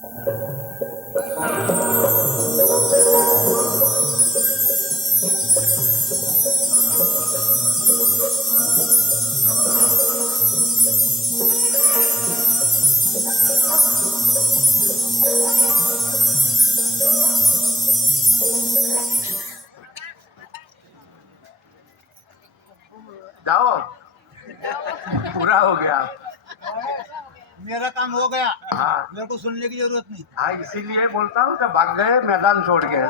जाओ, पूरा हो गया। मेरा काम हो गया। हाँ मेरे को सुनने की जरूरत नहीं। हाँ, इसीलिए बोलता हूँ कि भाग गए मैदान छोड़ के।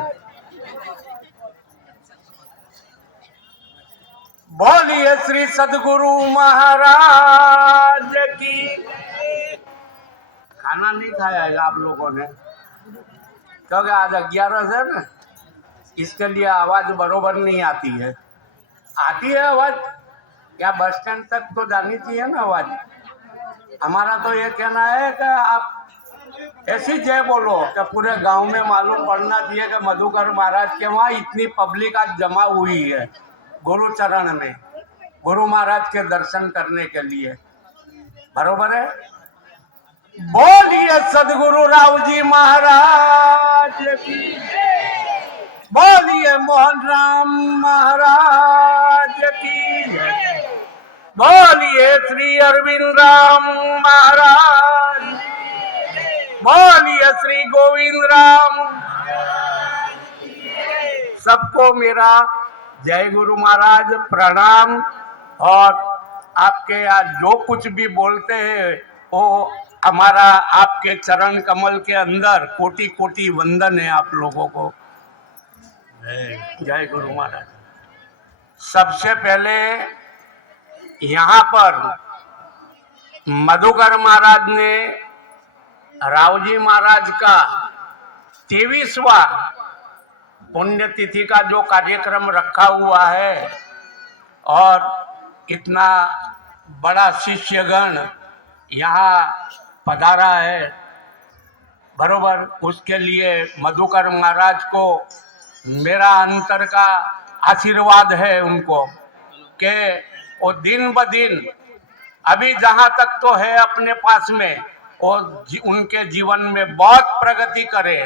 बोलिए श्री सदगुरु महाराज की। खाना नहीं खाया है आप लोगों ने, क्योंकि आज 11 है ना, इसके लिए आवाज बरोबर नहीं आती है। आती है आवाज, क्या बस स्टैंड तक तो जानी चाहिए ना आवाज। हमारा तो ये कहना है कि आप ऐसी जय बोलो कि पूरे गांव में मालूम पड़ना चाहिए कि मधुकर महाराज के वहाँ इतनी पब्लिक आज जमा हुई है गुरु चरण में, गुरु महाराज के दर्शन करने के लिए। बरोबर है। बोलिए सदगुरु राव जी महाराज की, बोलिए मोहन राम महाराज की, बोलिए श्री अरविंद राम महाराज, बोलिए श्री गोविंद राम। सबको मेरा जय गुरु महाराज, प्रणाम। और आपके आज जो कुछ भी बोलते हैं वो हमारा आपके चरण कमल के अंदर कोटि कोटि वंदन है आप लोगों को। जय गुरु महाराज। सबसे पहले यहाँ पर मधुकर महाराज ने रावजी महाराज का 23वां पुण्यतिथि का जो कार्यक्रम रखा हुआ है और इतना बड़ा शिष्यगण यहाँ पधारा है, बरोबर, उसके लिए मधुकर महाराज को मेरा अंतर का आशीर्वाद है उनको कि वो दिन ब दिन अभी जहाँ तक तो है अपने पास में और उनके जीवन में बहुत प्रगति करे।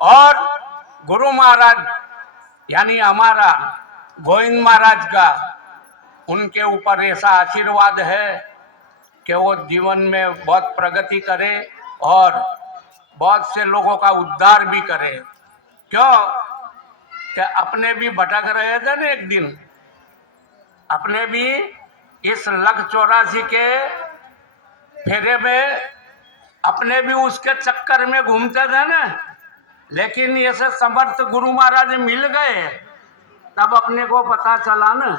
और गुरु महाराज यानी हमारा गोविंद महाराज का उनके ऊपर ऐसा आशीर्वाद है कि वो जीवन में बहुत प्रगति करे और बहुत से लोगों का उद्धार भी करे। क्यों कि अपने भी भटक रहे थे ना एक दिन, अपने भी इस 184 के फेरे में अपने भी उसके चक्कर में घूमते थे ना, लेकिन ऐसे समर्थ गुरु महाराज मिल गए तब अपने को पता चला ना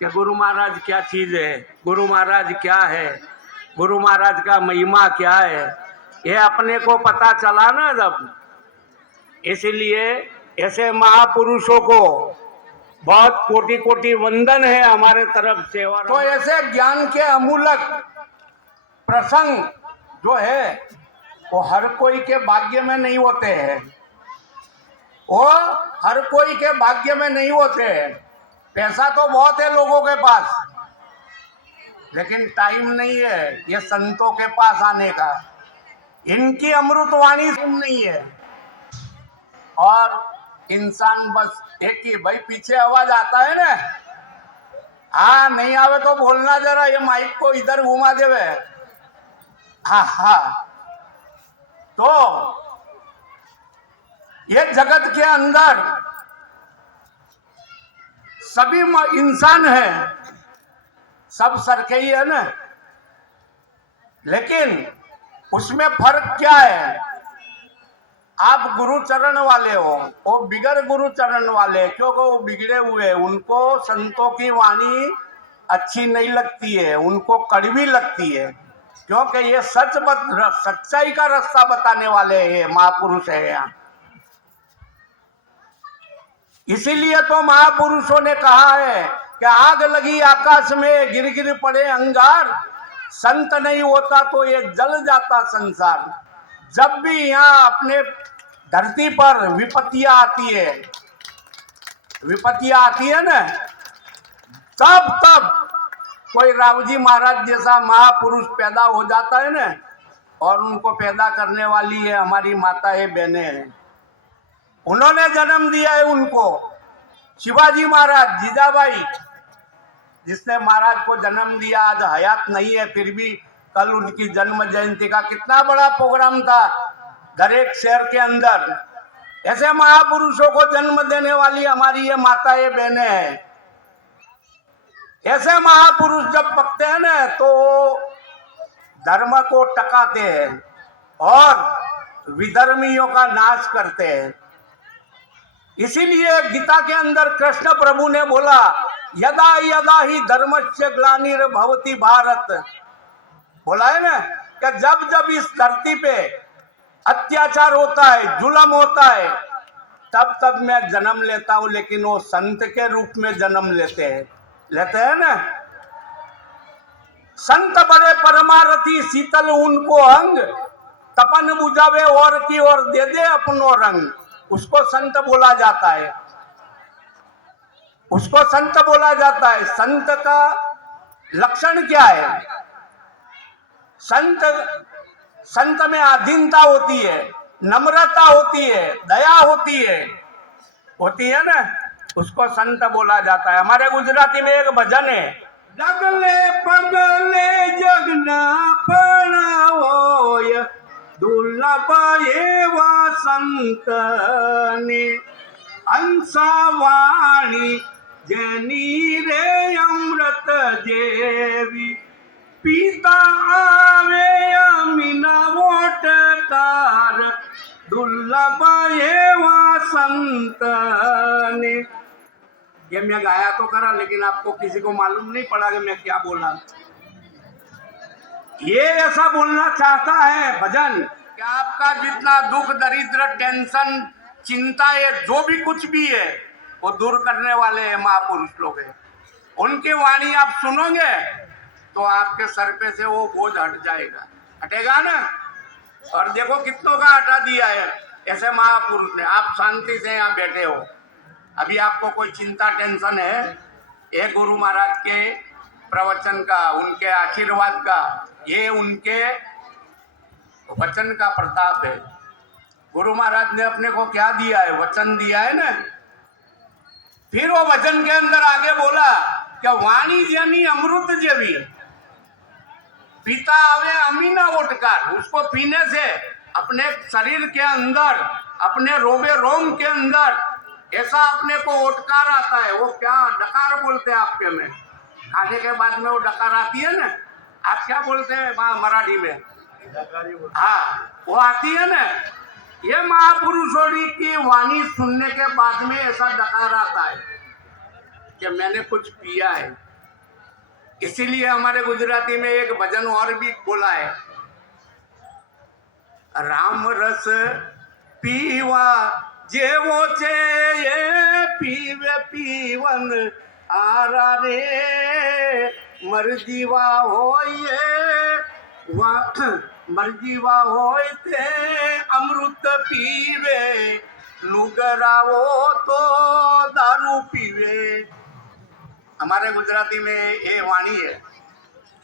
कि गुरु महाराज क्या चीज है, गुरु महाराज क्या है, गुरु महाराज का महिमा क्या है, ये अपने को पता चला ना जब। इसलिए ऐसे महापुरुषों को बहुत कोटि कोटि वंदन है हमारे तरफ से। और तो ऐसे ज्ञान के अमूलक प्रसंग जो है वो हर कोई के भाग्य में नहीं होते हैं, वो हर कोई के भाग्य में नहीं होते हैं। पैसा तो बहुत है लोगों के पास, लेकिन टाइम नहीं है ये संतों के पास आने का। इनकी अमृतवाणी नहीं है। और इंसान बस एक ही, भाई पीछे आवाज आता है ना, हाँ नहीं आवे तो बोलना जरा, ये माइक को इधर घुमा देवे। हाँ हाँ, तो ये जगत के अंदर सभी इंसान है, सब सरके ही है ना, लेकिन उसमें फर्क क्या है। आप गुरु चरण वाले हो, वो बिगड़ गुरु चरण वाले, क्योंकि वो बिगड़े हुए, उनको संतों की वाणी अच्छी नहीं लगती है, उनको कड़वी लगती है, क्योंकि ये सच्चाई का रास्ता बताने वाले हैं, महापुरुष है यहाँ। इसीलिए तो महापुरुषों ने कहा है कि आग लगी आकाश में गिर गिर पड़े अंगार, संत नहीं होता तो ये जल जाता संसार। जब भी यहाँ अपने धरती पर विपत्तियां आती है, विपत्तियां आती है ना, तब कोई रावजी महाराज जैसा महापुरुष पैदा हो जाता है ना, और उनको पैदा करने वाली है हमारी माताएं बहनें हैं। उन्होंने जन्म दिया है उनको। शिवाजी महाराज जीजाबाई जिसने महाराज को जन्म दिया, आज हयात नहीं है, फिर भी कल उनकी जन्म जयंती का कितना बड़ा प्रोग्राम था हर एक शहर के अंदर। ऐसे महापुरुषों को जन्म देने वाली हमारी ये माताएं बहनें हैं। ऐसे महापुरुष जब पकते हैं ना तो धर्म को टकाते हैं और विधर्मियों का नाश करते हैं। इसीलिए गीता के अंदर कृष्ण प्रभु ने बोला, यदा यदा ही धर्मस्य ग्लानिर्भवति भारत, बोला है ना कि जब जब इस धरती पे अत्याचार होता है, जुल्म होता है, तब तब मैं जन्म लेता हूं, लेकिन वो संत के रूप में जन्म लेते हैं ना। संत बड़े परमारथी शीतल उनको अंग, तपन बुझावे और की ओर दे दे अपनो रंग, उसको संत बोला जाता है। उसको संत बोला जाता है। संत का लक्षण क्या है? संत में अधीनता होती है, नम्रता होती है, दया होती है ना, उसको संत बोला जाता है। हमारे गुजराती में एक भजन है, डगले पगले जगना पड़ाओ दुर्लभ एवा संत ने अंसावाणी जेनी रे अमृत जेवी पिता आवे अमीना वोट तार दुर्लभ एवा संत ने। ये मैं गाया तो करा, लेकिन आपको किसी को मालूम नहीं पड़ा कि मैं क्या बोला। ये ऐसा बोलना चाहता है भजन कि आपका जितना दुख दरिद्र टेंशन चिंता है, जो भी कुछ भी है, वो दूर करने वाले हैं महापुरुष लोग हैं। उनकी वाणी आप सुनोगे तो आपके सर पे से वो बोझ हट जाएगा, हटेगा ना। और देखो कितनों का हटा दिया है ऐसे महापुरुष ने। आप शांति से यहाँ बैठे हो, अभी आपको कोई चिंता टेंशन है, ये गुरु महाराज के प्रवचन का, उनके आशीर्वाद का, ये उनके वचन का प्रताप है। गुरु महाराज ने अपने को क्या दिया है? वचन दिया है ना। फिर वो वचन के अंदर आगे बोला कि वाणी जेनी अमृत जेवी पीता आवे अमीना ओटकार, उसको पीने से अपने शरीर के अंदर, अपने रोबे रोम के अंदर ऐसा अपने को ओटकार आता है। वो क्या डकार बोलते हैं आपके में, खाने के बाद में वो डकार आती है ना, आप क्या बोलते हैं मराठी में? हाँ, वो आती है ना। ये महापुरुषों की वाणी सुनने के बाद में ऐसा डकार आता है कि मैंने कुछ पिया है। इसीलिए हमारे गुजराती में एक भजन और भी बोला है, राम रस पीवा जेवो छे ये पीवे पीवन आरा रे मरजीवा होये मरजीवा होय ते अमृत पीवे लुगराओ तो दारू पीवे। हमारे गुजराती में ये वाणी है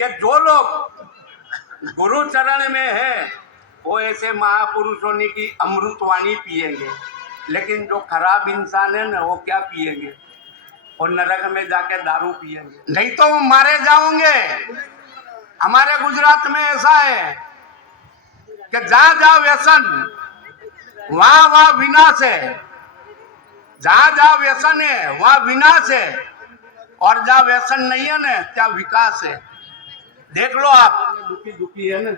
कि जो लोग गुरु चरण में है वो ऐसे महापुरुषों की अमृत वाणी पिएंगे, लेकिन जो खराब इंसान है ना, वो क्या पिएंगे? और नरक में जाके दारू पिएंगे, नहीं तो वो मारे जाओगे। हमारे गुजरात में ऐसा है कि जहाँ जहाँ व्यसन वहाँ वहाँ विनाश है, जहाँ जहाँ व्यसन है वहाँ विनाश है, और जहाँ व्यसन नहीं है ना त्या विकास है। देख लो आप, दुखी दुखी है ना,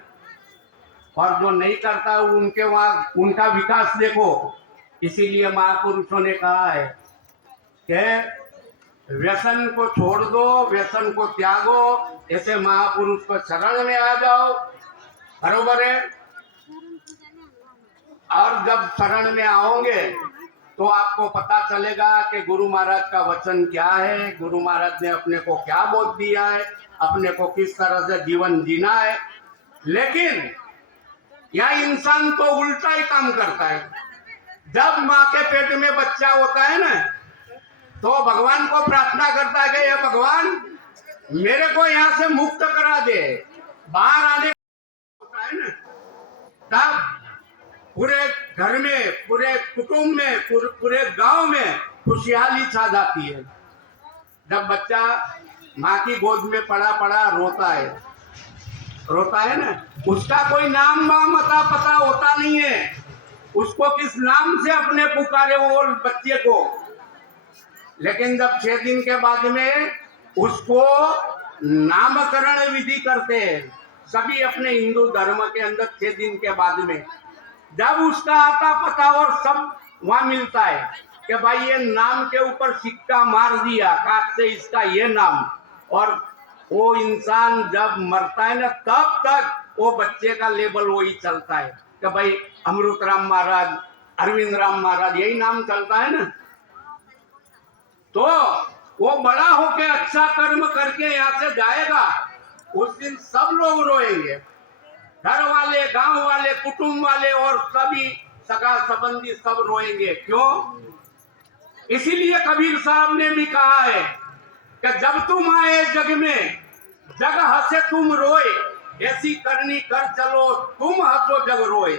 और जो नहीं करता उनके वहाँ उनका विकास देखो। इसीलिए महापुरुषों ने कहा है कि व्यसन को छोड़ दो, व्यसन को त्यागो, ऐसे महापुरुष को शरण में आ जाओ, बरोबर है। और जब शरण में आओगे तो आपको पता चलेगा कि गुरु महाराज का वचन क्या है, गुरु महाराज ने अपने को क्या बोध दिया है, अपने को किस तरह से जीवन जीना है। लेकिन यह इंसान तो उल्टा ही काम करता है। जब माँ के पेट में बच्चा होता है ना, तो भगवान को प्रार्थना करता है कि ये भगवान मेरे को यहाँ से मुक्त करा दे, बाहर आने होता है ना, तब पूरे घर में, पूरे कुटुंब में, पूरे गांव में खुशहाली छा जाती है। जब बच्चा माँ की गोद में पड़ा पड़ा रोता है ना, उसका कोई नाम वाम अता पता होता नहीं है, उसको किस नाम से अपने पुकारे वो बच्चे को। लेकिन जब 6 दिन के बाद में उसको नामकरण विधि करते हैं सभी अपने हिंदू धर्म के अंदर, 6 दिन के बाद में जब उसका आता पता और सब वहां मिलता है कि भाई ये नाम के ऊपर सिक्का मार दिया काट से इसका ये नाम, और वो इंसान जब मरता है ना तब तक वो बच्चे का लेबल वही चलता है कि भाई अमृत राम महाराज, अरविंद राम महाराज, यही नाम चलता है ना। तो वो बड़ा होके अच्छा कर्म करके यहाँ से जाएगा, उस दिन सब लोग रोएंगे, घर वाले, गांव वाले, कुटुंब वाले और सभी सगा संबंधी सब रोएंगे। क्यों? इसीलिए कबीर साहब ने भी कहा है कि जब तुम आए जग में, जग हंसे तुम रोए, ऐसी करनी कर चलो तुम हंसो जग रोए।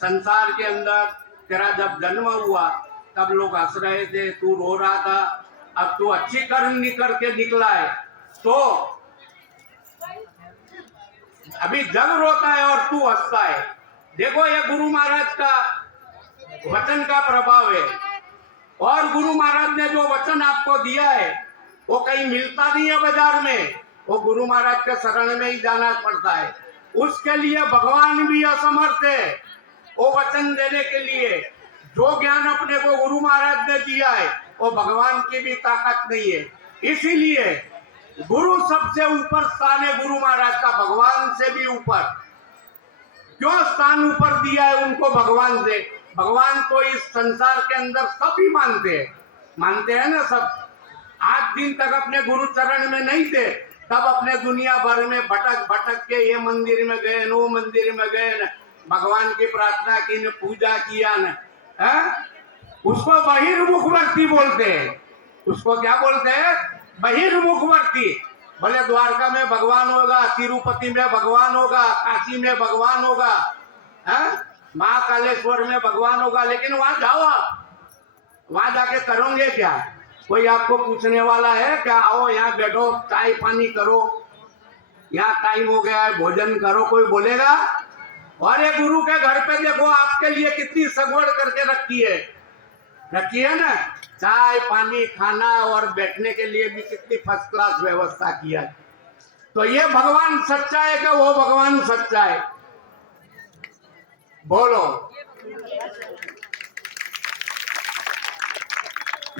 संसार के अंदर तेरा जब जन्म हुआ तब लोग हंस रहे थे, तू रो रहा था, अब तू अच्छी कर्म करके निकला है तो अभी जग रोता है और तू हंसता है। देखो ये गुरु महाराज का वचन का प्रभाव है, और गुरु महाराज ने जो वचन आपको दिया है वो कहीं मिलता नहीं है बाजार में, वो गुरु महाराज के शरण में ही जाना पड़ता है। उसके लिए भगवान भी असमर्थ है वो वचन देने के लिए। जो ज्ञान अपने को गुरु महाराज ने दिया है वो भगवान की भी ताकत नहीं है। इसीलिए गुरु सबसे ऊपर स्थान है गुरु महाराज का, भगवान से भी ऊपर। क्यों स्थान ऊपर दिया है उनको भगवान से? भगवान को इस संसार के अंदर सभी मानते हैं ना सब। आज दिन तक अपने गुरु चरण में नहीं थे, तब अपने दुनिया भर में भटक के ये मंदिर में गए, वो मंदिर में गए न, भगवान की प्रार्थना की न, पूजा किया न, उसको बहिर्मुखवर्ती बोलते हैं। उसको क्या बोलते हैं? बहिर्मुखवर्ती। भले द्वारका में भगवान होगा, तिरुपति में भगवान होगा, काशी में भगवान होगा, महाकालेश्वर में भगवान होगा, लेकिन वहां जाओ आप, वहां जाके करोगे क्या? कोई आपको पूछने वाला है क्या? आओ यहाँ बैठो, चाय पानी करो, यहाँ टाइम हो गया है, भोजन करो, कोई बोलेगा? और ये गुरु के घर पे देखो आपके लिए कितनी सगवड़ करके रखी है ना, चाय पानी, खाना और बैठने के लिए भी कितनी फर्स्ट क्लास व्यवस्था किया है। तो ये भगवान सच्चा है कि वो भगवान सच्चा है? बोलो।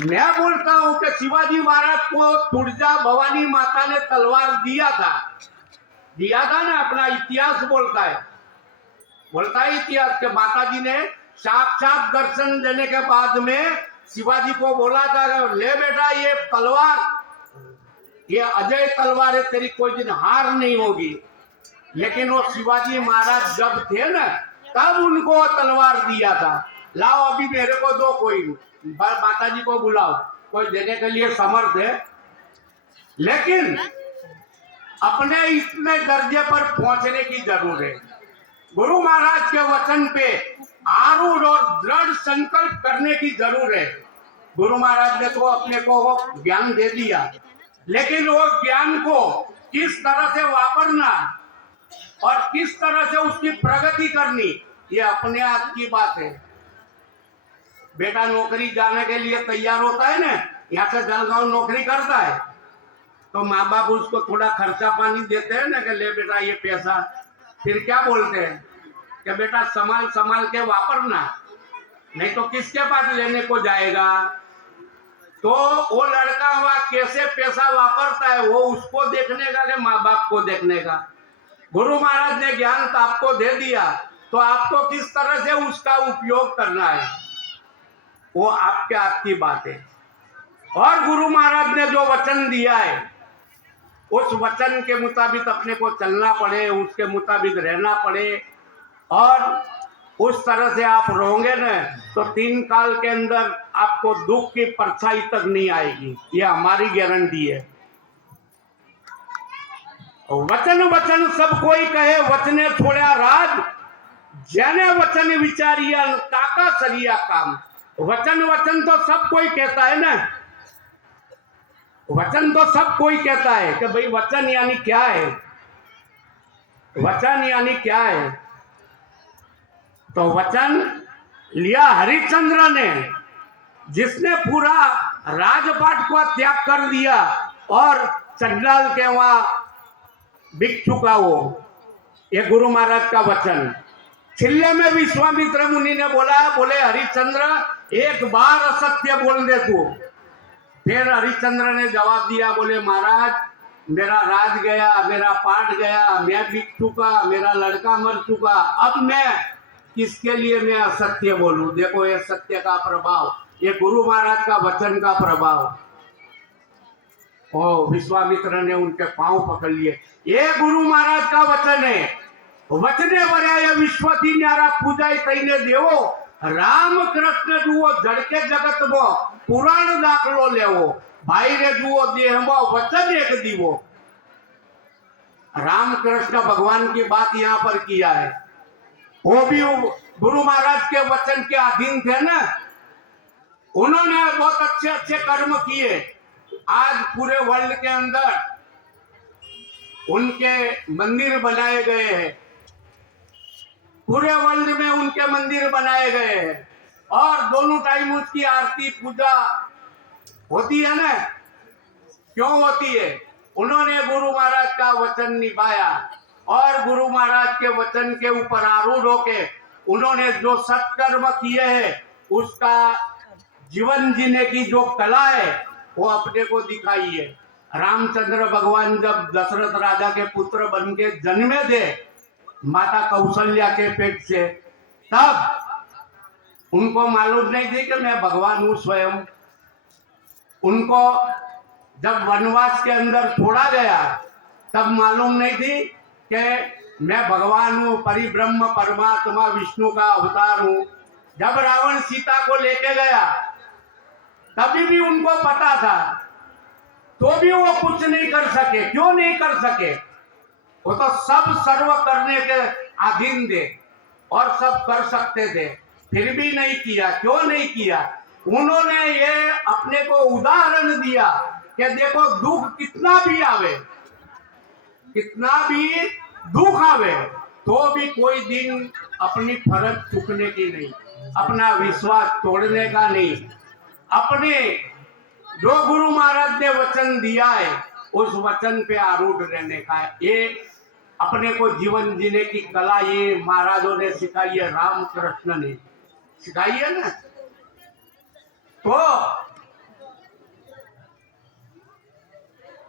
मैं बोलता हूं कि शिवाजी महाराज को तुळजा भवानी माता ने तलवार दिया था ना, अपना इतिहास बोलता है इतिहास के माता जी ने साक्षात दर्शन देने के बाद में शिवाजी को बोला था, ले बेटा ये तलवार, ये अजय तलवार है, तेरी कोई दिन हार नहीं होगी। लेकिन वो शिवाजी महाराज जब थे ना तब उनको तलवार दिया था। लाओ अभी मेरे को दो, कोई माता जी को बुलाओ, कोई देने के लिए समर्थ है। लेकिन अपने इतने दर्जे पर पहुंचने की जरूरत है। गुरु महाराज के वचन पे आरूढ़ और दृढ़ संकल्प करने की जरूरत है। गुरु महाराज ने तो अपने को वो ज्ञान दे दिया, लेकिन वो ज्ञान को किस तरह से वापरना और किस तरह से उसकी प्रगति करनी, ये अपने आप की बात है। बेटा नौकरी जाने के लिए तैयार होता है ना, यहाँ से जलगांव नौकरी करता है, तो माँ बाप उसको थोड़ा खर्चा पानी देते हैं ना कि ले बेटा ये पैसा, फिर क्या बोलते हैं कि बेटा संभाल के वापरना, नहीं तो किसके पास लेने को जाएगा। तो वो लड़का हुआ कैसे पैसा वापरता है वो उसको देखने का कि माँ बाप को देखने का। गुरु महाराज ने ज्ञान तो आपको दे दिया, तो आपको किस तरह से उसका उपयोग करना है वो आपके हाथ की बात है। और गुरु महाराज ने जो वचन दिया है उस वचन के मुताबिक अपने को चलना पड़े, उसके मुताबिक रहना पड़े, और उस तरह से आप रहोगे न तो 3 काल के अंदर आपको दुख की परछाई तक नहीं आएगी, ये हमारी गारंटी है। वचन सब कोई कहे, वचने छोड़ा राज, जेने वचन विचारिया काका सरिया काम। वचन वचन तो सब कोई कहता है ना, वचन तो सब कोई कहता है कि भाई वचन यानी क्या है, वचन यानी क्या है। तो वचन लिया हरिश्चंद्र ने, जिसने पूरा राजपाट को त्याग कर दिया और चंडाल के वहां बिक चुका वो। ये गुरु महाराज का वचन। छिल्ले में विश्वामित्र मुनि ने बोला, बोले हरिश्चंद्र एक बार असत्य बोल दे तू। फिर हरिश्चंद्र ने जवाब दिया, बोले महाराज मेरा राज गया, मेरा पाट गया, मैं बिक चुका, मेरा लड़का मर चुका, अब मैं किसके लिए मैं असत्य बोलूं। देखो ये सत्य का प्रभाव, ये गुरु महाराज का वचन का प्रभाव। ओ विश्वामित्र ने उनके पांव पकड़ लिए। ये गुरु महाराज का वचन है। वचने वर्या विश्व थी न्यारा पूजाई तईने देवो, राम कृष्ण जुओ जड़के जगत मो पुराण दाखलो लेवो, भाई रे जुओ देह मो वचन एक दीवो। राम कृष्ण भगवान की बात यहाँ पर किया है। वो भी गुरु महाराज के वचन के अधीन थे ना। उन्होंने बहुत अच्छे अच्छे कर्म किए। आज पूरे वर्ल्ड के अंदर उनके मंदिर बनाए गए हैं, पूरे वर्ल्ड में उनके मंदिर बनाए गए हैं और दोनों टाइम उसकी आरती पूजा होती है ना। क्यों होती है? उन्होंने गुरु महाराज का वचन निभाया और गुरु महाराज के वचन के ऊपर आरूढ़ होके उन्होंने जो सत्कर्म किए हैं उसका जीवन जीने की जो कला है वो अपने को दिखाई है। रामचंद्र भगवान जब दशरथ राजा के पुत्र बन के जन्मे थे माता कौशल्या के पेट से, तब उनको मालूम नहीं थी कि मैं भगवान हूं स्वयं। उनको जब वनवास के अंदर छोड़ा गया तब मालूम नहीं थी कि मैं भगवान हूं, परिब्रह्म परमात्मा विष्णु का अवतार हूं। जब रावण सीता को लेके गया तभी भी उनको पता था, तो भी वो कुछ नहीं कर सके। क्यों नहीं कर सके? वो तो सब सर्व करने के अधीन थे और सब कर सकते थे, फिर भी नहीं किया। क्यों नहीं किया? उन्होंने ये अपने को उदाहरण दिया कि देखो दुख कितना भी आवे, कितना भी दुख आवे, तो भी कोई दिन अपनी फर्ज चुकने की नहीं, अपना विश्वास तोड़ने का नहीं। अपने जो गुरु महाराज ने वचन दिया है उस वचन पे आरूढ़ रहने का है। ये अपने को जीवन जीने की कला ये महाराजों ने सिखाई है, राम कृष्ण ने सिखाई है ना। तो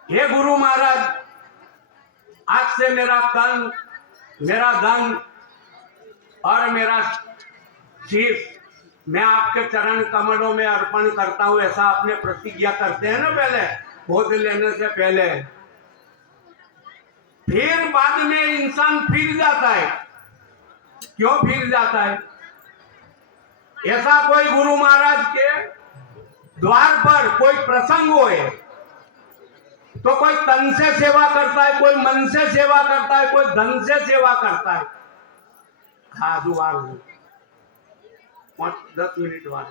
हे गुरु महाराज, आज से मेरा तन, मेरा धन और मेरा शीश मैं आपके चरण कमलों में अर्पण करता हूं। ऐसा आपने प्रतिज्ञा करते हैं ना पहले, गोद लेने से पहले। फिर बाद में इंसान फिर जाता है। क्यों फिर जाता है? ऐसा कोई गुरु महाराज के द्वार पर कोई प्रसंग होए तो कोई तन से सेवा करता है, कोई मन से सेवा करता है, कोई धन से सेवा करता है। हाँ द्वार 10 मिनट बाद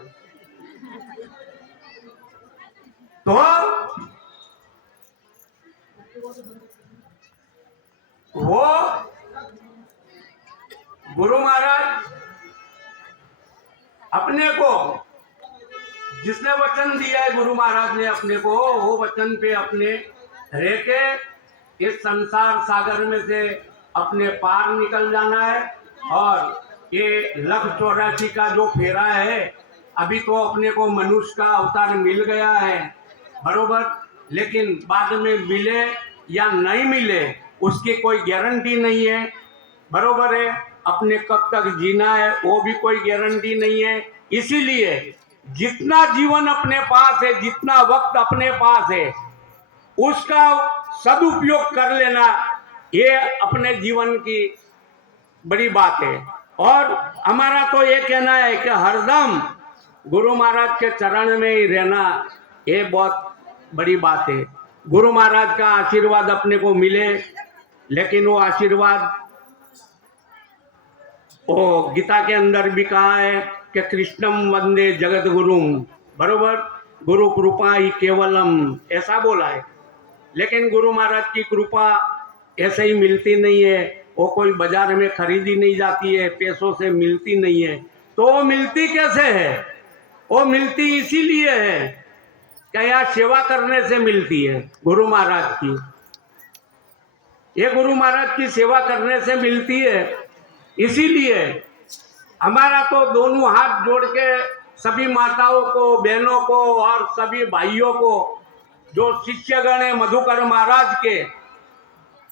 तो वो गुरु महाराज अपने को, जिसने वचन दिया है गुरु महाराज ने अपने को, वो वचन पे अपने रह के इस संसार सागर में से अपने पार निकल जाना है। और ये 184 का जो फेरा है, अभी तो अपने को मनुष्य का अवतार मिल गया है बरोबर, लेकिन बाद में मिले या नहीं मिले उसकी कोई गारंटी नहीं है बरोबर है। अपने कब तक जीना है वो भी कोई गारंटी नहीं है। इसीलिए जितना जीवन अपने पास है, जितना वक्त अपने पास है, उसका सदुपयोग कर लेना ये अपने जीवन की बड़ी बात है। और हमारा तो ये कहना है कि हरदम गुरु महाराज के चरण में ही रहना ये बहुत बड़ी बात है। गुरु महाराज का आशीर्वाद अपने को मिले, लेकिन वो आशीर्वाद और गीता के अंदर भी कहा है कि कृष्णम वंदे जगत गुरुम, बरोबर, गुरु कृपा ही केवलम, ऐसा बोला है। लेकिन गुरु महाराज की कृपा ऐसे ही मिलती नहीं है, वो कोई बाजार में खरीदी नहीं जाती है, पैसों से मिलती नहीं है। तो वो मिलती कैसे है? वो मिलती इसीलिए है कि यहाँ सेवा करने से मिलती है गुरु महाराज की। ये गुरु महाराज की सेवा करने से मिलती है। इसीलिए हमारा तो दोनों हाथ जोड़ के सभी माताओं को, बहनों को और सभी भाइयों को, जो शिष्यगण है मधुकर महाराज के,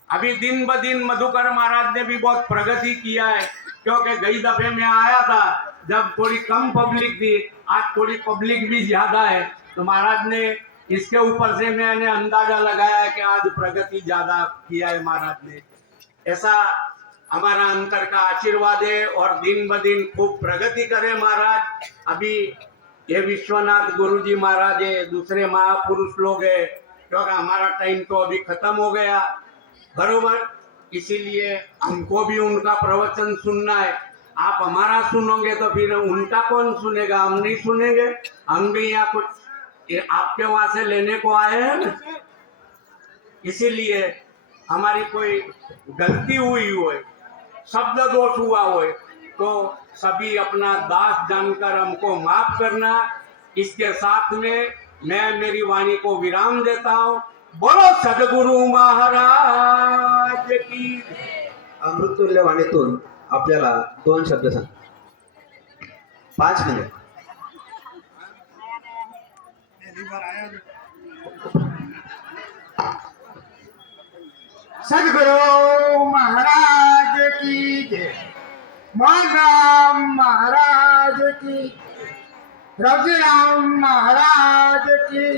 अभी दिन ब दिन मधुकर महाराज ने भी बहुत प्रगति किया है। क्योंकि गई दफे में आया था जब थोड़ी कम पब्लिक थी, आज थोड़ी पब्लिक भी ज्यादा है, तो महाराज ने इसके ऊपर से मैंने अंदाजा लगाया है कि आज प्रगति ज्यादा किया है महाराज ने। ऐसा हमारा अंतर का आशीर्वाद है और दिन ब दिन खूब प्रगति करे महाराज। अभी ये विश्वनाथ गुरुजी महाराज है, दूसरे महापुरुष लोग है, क्योंकि हमारा टाइम तो अभी खत्म हो गया, बरोबर। इसीलिए हमको भी उनका प्रवचन सुनना है। आप हमारा सुनोगे तो फिर उनका कौन सुनेगा? हम नहीं सुनेंगे। हम भी यहाँ कुछ आपके वहां से लेने को आए हैं ना, इसीलिए हमारी कोई गलती हुई हो, शब्द दोष हुआ हो, तो सभी अपना दास जानकर हमको माफ करना। इसके साथ में मैं मेरी वाणी को विराम देता हूँ। बोलो सदगुरु महाराज की। अमृततुल्य वाणीतून आपल्याला 2 शब्द सांग. 5 मिनिट. पहली बार आया सदगुरु महाराज की जय, मोहनराम महाराज की, रघुराम महाराज की,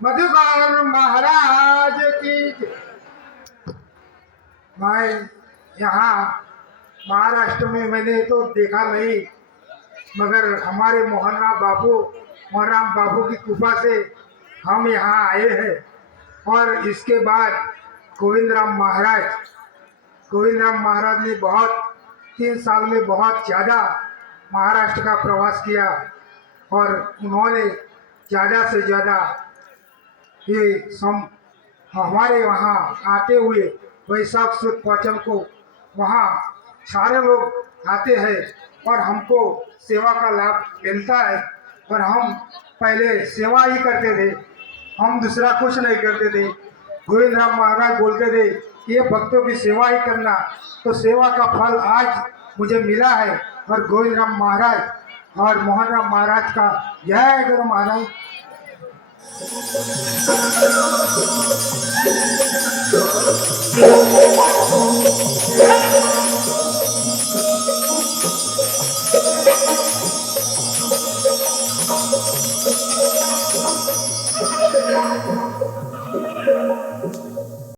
मधुकर महाराज की जय। मैं यहाँ महाराष्ट्र में मैंने तो देखा नहीं, मगर हमारे मोहनराम बाबू की कृपा से हम यहाँ आए हैं। और इसके बाद गोविंदराम महाराज ने 3 साल में बहुत ज़्यादा महाराष्ट्र का प्रवास किया और उन्होंने ज़्यादा से ज़्यादा हमारे वहाँ आते हुए वैशाख सुद पाचन को वहाँ सारे लोग आते हैं और हमको सेवा का लाभ मिलता है। और हम पहले सेवा ही करते थे, हम दूसरा कुछ नहीं करते थे। गोविंदराम महाराज बोलते थे कि ये भक्तों की सेवा ही करना, तो सेवा का फल आज मुझे मिला है। और गोविंदराम महाराज और मोहनराम महाराज का जय गुरु महाराज।